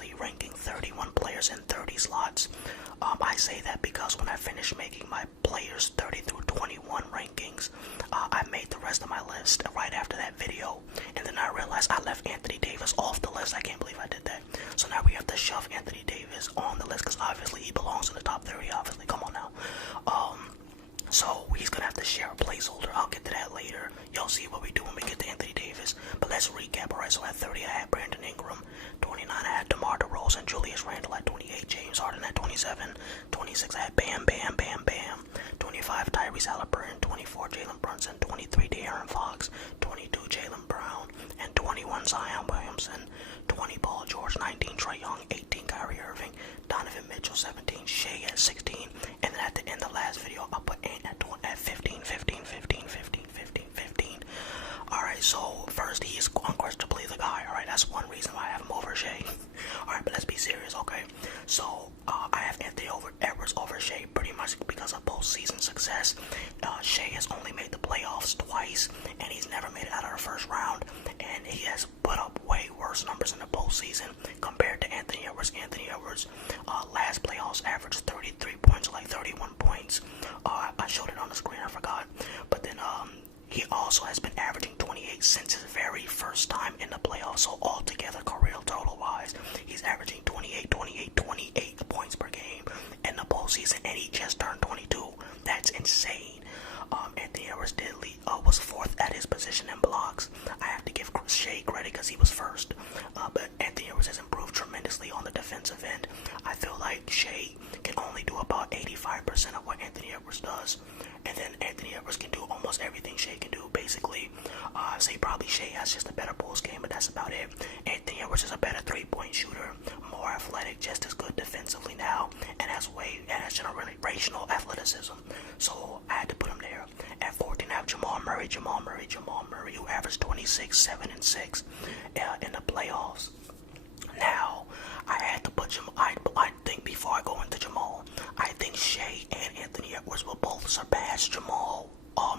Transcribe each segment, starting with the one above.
actually ranking 31 players in 30 slots. I say that because when I finished making my players 30 through 21 rankings, I made the rest of my list right after that video, and then I realized I left Anthony Davis off the list. I can't believe I did that. So now we have to shove Anthony Davis on the list because obviously he belongs in the top 30. Obviously, come on now. So he's gonna have to share a placeholder. I'll get to that later. You'll see what we do when we get to Anthony Davis. But let's recap. Alright, so at 30 I had Brandon Ingram. 29 I had DeMar DeRozan, Julius Randle at 28, James Harden at 27. 26 I had Bam Bam Bam Bam. 25 Tyrese Haliburton. 24 Jalen Brunson. 23 De'Aaron Fox. 22 Jaylen Brown. And 21 Zion Williamson. 20 Paul George. 19 Trae Young. 18 Kyrie Irving. Donovan Mitchell 17. Shea at 16. And then at the end of the last video I put Ant at 15. Alright, so first he is unquestionably the guy. Alright, that's one reason why I have him over Shea. Alright, but let's be serious, okay? So I have Anthony Edwards over Shea pretty much because of postseason success. Shea has only made the playoffs twice, and he's never made it out of the first round. And he has put up way worse numbers in the postseason compared to Anthony Edwards. Anthony Edwards last playoffs averaged 33 points, like 31 points. I showed it on the screen, I forgot. But then he also has been averaging 28 since his very first time in the playoffs. So altogether, career total wise, he's averaging 28 points per game in the postseason, and he just turned 22. That's insane. Anthony Edwards was fourth at his position in blocks. I have to give Shea credit because he was first. But Anthony Edwards has improved tremendously on the defensive end. I feel like Shea can only do about 85% of what Anthony Edwards does. And then Anthony Edwards can do almost everything Shea can do, basically. I say probably Shea has just a better post game, but that's about it. Anthony Edwards is a better three-point shooter, more athletic, just as good defensively now, and has generational athleticism. So I had to put him there. At 14, I have Jamal Murray, who averaged 26, 7, and 6 in the playoffs. Now, I had to put Jamal. I think before I go into Jamal, I think Shea and Anthony Edwards will both surpass Jamal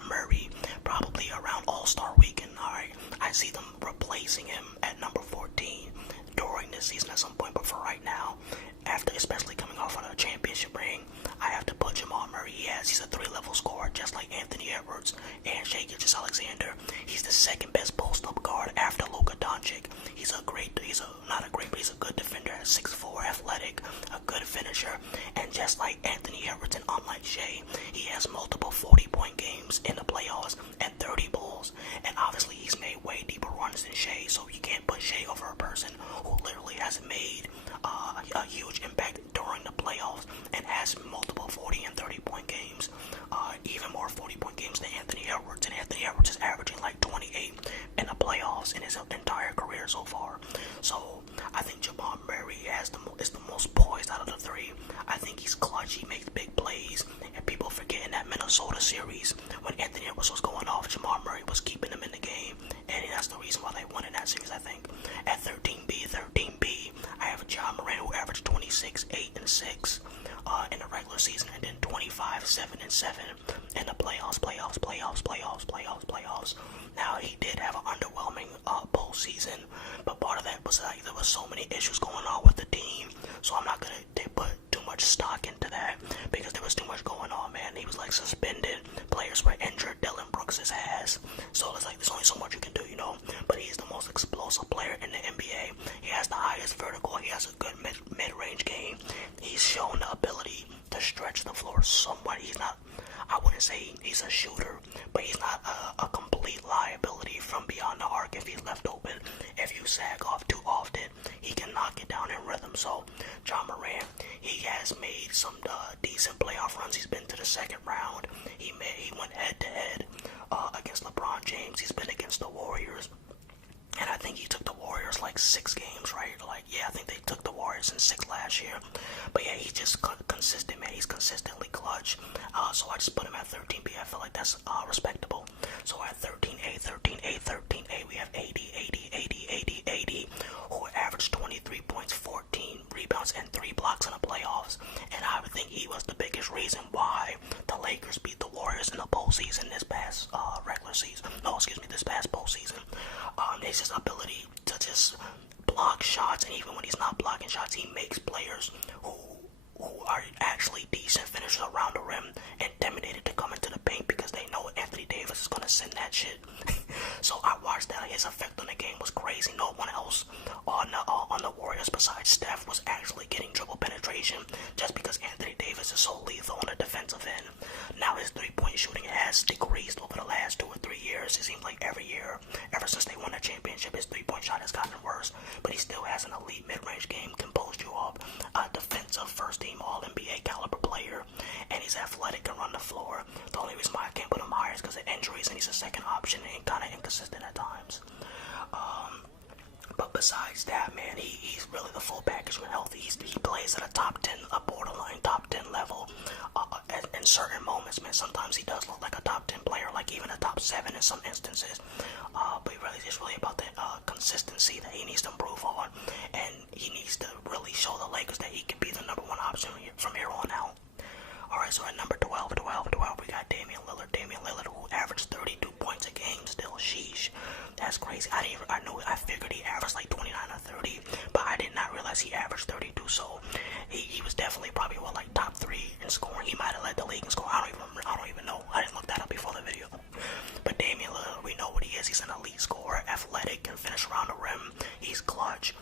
Murray probably around All-Star Weekend. Alright, I see them replacing him at number 14 during this season at some point. But for right now, after especially coming off on a championship ring, I have to put Jamal Murray. He's a 3-level scorer just like Anthony Edwards and Shai Gilgeous-Alexander. He's the second best post-up guard after Luka Doncic. He's a good defender at 6'4", athletic, a good finisher, and just like Anthony Edwards and unlike Shai, he has multiple 40-point games in the playoffs and 30 balls. And obviously he's made way deeper runs than Shai, so you can't put Shai over a person who literally has made a huge impact during the playoffs and has multiple 40 and 30-point games, even more 40-point games than Anthony Edwards. And Anthony Edwards is averaging like 28 in the playoffs in his entire career so far. So I think Jamal Murray is the most poised out of the three. I think he's clutch. He makes big plays, and people forget in that Minnesota series when Anthony Edwards was going off, Jamal Murray was keeping them in the game, and that's the reason why they won in that series. I think at 13B, I have Ja Morant, who averaged 26, 8, and 6 in the regular season, and then 25, 7, and 7 in the playoffs. Now, he did have an underwhelming postseason, but part of that was like there was so many issues going on with the team, so I'm not going to put too much stock into that because there was too much going on, man. He was like suspended, players were injured, Dylan Brooks' ass, so it's like there's only so much you can do, but he's the most explosive player in the NBA. He has the highest vertical, he has a good mid-range game, he's shown the ability to stretch the floor somewhat. I wouldn't say he's a shooter, but he's not a complete liability from beyond the arc if he's left open. If you sag off too often, he can knock it down in rhythm. So, Ja Morant, he has made some decent playoff runs. He's been to the second round. He went head-to-head against LeBron James. He's been against the Warriors. And I think he took the Warriors like 6 games, right? I think they took the Warriors in 6 last year. But yeah, he's just consistent, man. He's consistently clutch. So I just put him at 13B. I feel like that's respectable. So at 13A, we have AD, who averaged 23 points, 14 rebounds, and 3 blocks in the playoffs. And I would think he was the biggest reason why the Lakers beat the Warriors in the postseason this past this past postseason. His ability to just blocks shots, and even when he's not blocking shots, he makes players who are actually decent finishers around the rim intimidated to come into the paint because they know Anthony Davis is gonna send that shit. So I watched that. His effect on the game was crazy. No one else on the Warriors besides Steph was actually getting dribble penetration, just because Anthony Davis is so lethal on the defensive end. Now his three-point shooting has decreased over the last 2 or 3 years. It seems like every year, ever since they won the championship, his three-point shot has gotten worse. But he still has an elite mid-range game, can post you off, a defensive first-team All-NBA caliber player, and he's athletic and run the floor. The only reason why I can't put him higher is because of injuries, and he's a second option and kind of inconsistent at times. But besides that, man, he's really the full package when healthy. He plays at a top 10, a borderline top 10 level in certain moments, man. Sometimes he does look like a top 10 player, like even a top 7 in some instances. But it's really about that consistency that he needs to improve on. And he needs to really show the Lakers that he can be the number 1 option from here on out. Alright, so at number 12, we got Damian Lillard, who averaged 32 points a game still. Sheesh. That's crazy. I figured he averaged like 29 or 30, but I did not realize he averaged 32, so he was definitely probably, like top 3 in scoring. He might have led the league in scoring. I don't even know. I didn't look that up before the video. But Damian Lillard, we know what he is. He's an elite scorer, athletic, can finish around the rim. He's clutch.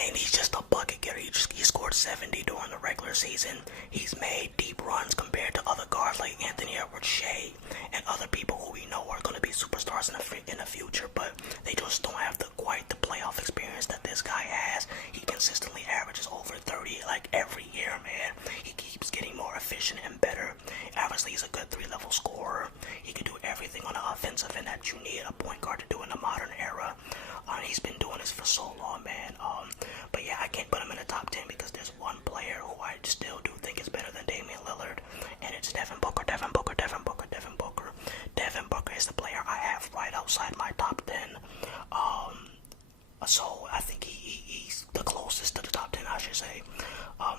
And he's just a bucket getter. He scored 70 during the regular season. He's made deep runs compared to other guards like Anthony Edwards, Shea, and other people who we know are going to be superstars in the future, but they just don't have quite the playoff experience that this guy has. He consistently averages over 30 like every year, man. He keeps getting more efficient and better. Obviously, he's a good 3-level scorer. He can do everything on the offensive end that you need a point guard to do in the modern era. He's been doing this for so long, man. But yeah, I can't put him in the top 10 because there's one player who I still do think is better than Damian Lillard, and it's Devin Booker. Devin Booker is the player I have right outside my top 10. So I think he's the closest to the top 10, I should say.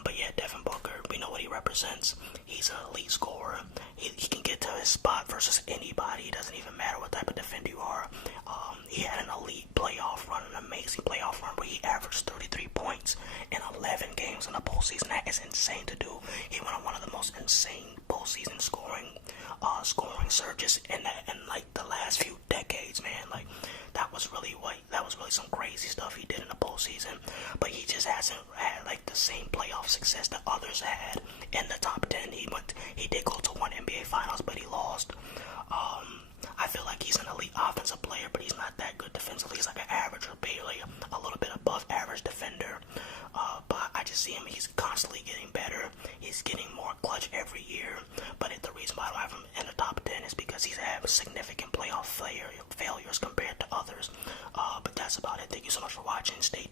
But yeah, Devin Booker, we know what he represents. He's an elite scorer. He can get to his spot versus anybody. It doesn't even matter what type of defender you are. He had an elite playoff run, an amazing playoff run where he averaged 33 points in 11 games in the postseason. That is insane to do. He went on one of the most insane postseason scoring surges in like the last few decades, man. Like that was really some crazy stuff he did in the postseason. But he just hasn't had like the same playoff success that others had in the top 10. He did go to 1 NBA Finals, but he lost. I feel like he's an elite offensive player, but he's not that good defensively. He's like an average or barely a little bit above average defender. But I just see him, he's constantly getting better. He's getting more clutch every year. But the reason why I don't have him in the top 10 is because he's had significant playoff failures compared to others. But that's about it. Thank you so much for watching. Stay